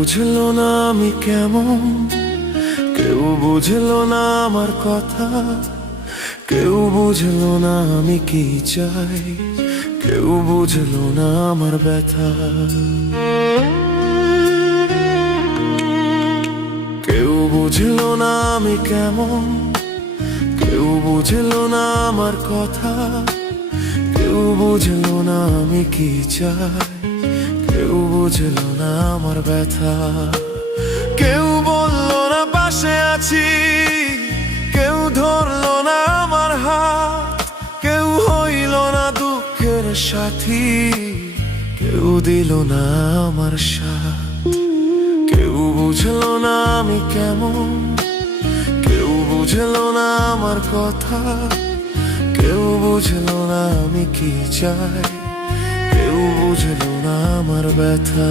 বুঝলো না আমি কেমন, কেউ বুঝলো না আমার কথা, কেউ বুঝলো না আমি কি চাই, কেউ বুঝলো না আমার ব্যথা। কেউ বুঝলো না আমি কেমন, কেউ বুঝলো না আমার কথা, কেউ বুঝলো না আমি কি চাই, কেউ বুঝলো না আমার ব্যথা। কেউ বললো না পাশে আছি, কেউ ধরলো না আমার হাত, কেউ হইল না দুঃখের সাথী, কেউ দিল না আমার সাথ। কেউ বুঝলো না আমি কেমন, কেউ বুঝলো না আমার কথা, কেউ বুঝলো না আমি কি চাই, কেউ বুঝলো না আমার ব্যথা।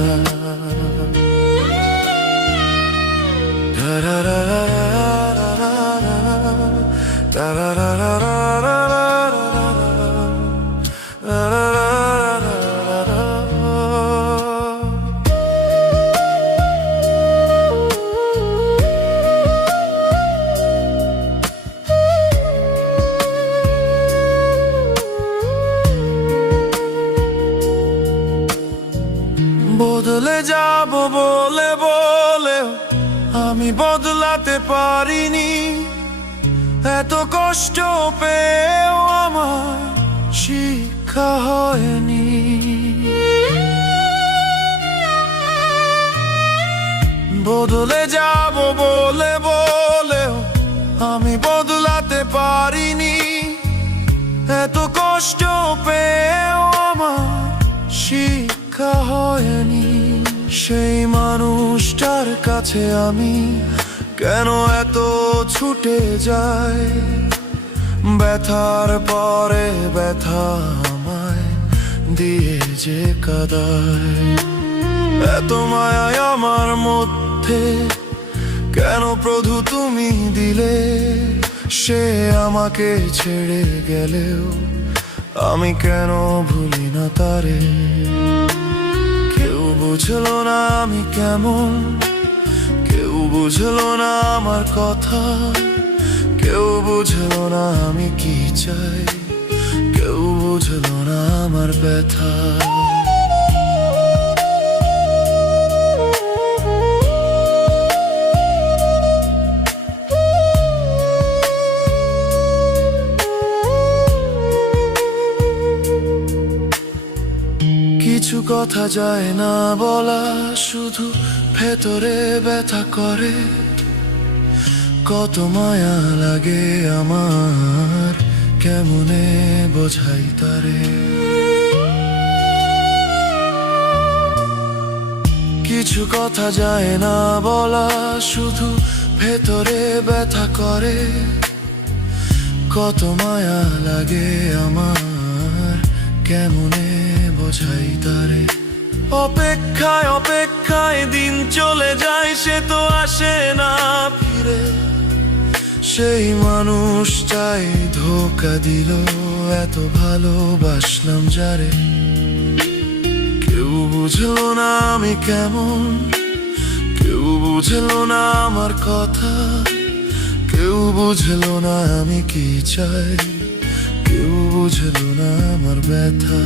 বদলে যাব বলে বলে আমি বদলাতে পারিনি, এত কষ্ট পেয়েও আমার শিক্ষা হয়নি। বদলে যাব বলে বলেও আমি বদলাতে পারিনি, এত কষ্ট পেয়েও আমার শিক্ষা হয়নি। সেই মানুষটার কাছে আমি কেন এত ছুটে যাই, ব্যথার পরে ব্যথা আমায় দিয়ে যে কাঁদায়। এত মায়া আমার মধ্যে কেন প্রভু তুমি দিলে, সে আমাকে ছেড়ে গেলেও আমি কেন ভুলি না তারে। কেউ বুঝলো না আমি কেমন, কেউ বুঝলো না আমার কথা, কেউ বুঝলো না আমি কি চাই, কেউ বুঝলো না আমার ব্যথা। কিছু কথা যায় না বলা, শুধু ভেতরে ব্যথা করে। কত মায়া লাগে আমার, কেমনে বোঝাই তারে। কিছু কথা যায় না বলা, শুধু ভেতরে ব্যথা করে। কত মায়া লাগে আমার, কেমনে বোঝাই তারে। অপেক্ষায় অপেক্ষায় দিন চলে যায়, সে তো আসে না ফিরে। সেই মানুষটাই ধোঁকা দিল, এত ভালোবাসলাম যারে। কেউ বুঝলো না আমি কেমন, কেউ বুঝলো না আমার কথা, কেউ বুঝলো না আমি কি চাই, কেউ বুঝলো না আমার ব্যথা।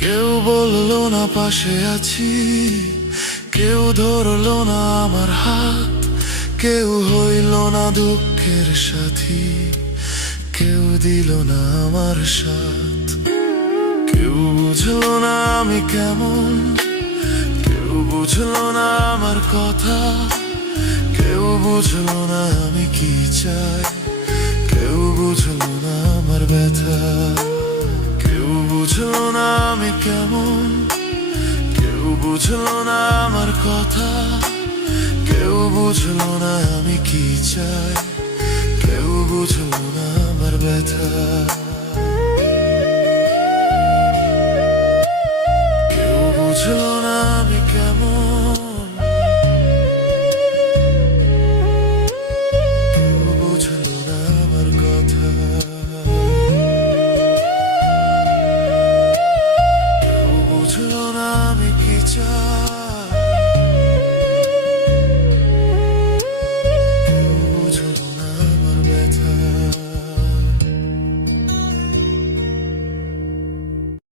কেউ বললো না পাশে আছি, কেউ ধরলো না আমার হাত, কেউ হইল না দুঃখের সাথী, কেউ দিল না আমার সাথ। কেউ বুঝলো না আমি কেমন, কেউ বুঝলো না আমার কথা, কেউ বুঝলো না আমি কি চাই, কেউ বুঝলো না আমার ব্যথা। কেউ বুঝলো না আমি কেমন, কেউ বুঝলো না আমার কথা, কেউ বুঝলো না আমি কি চাই, কেউ বুঝলো না আমার ব্যথা। কেউ বুঝলো না আমি কেমন,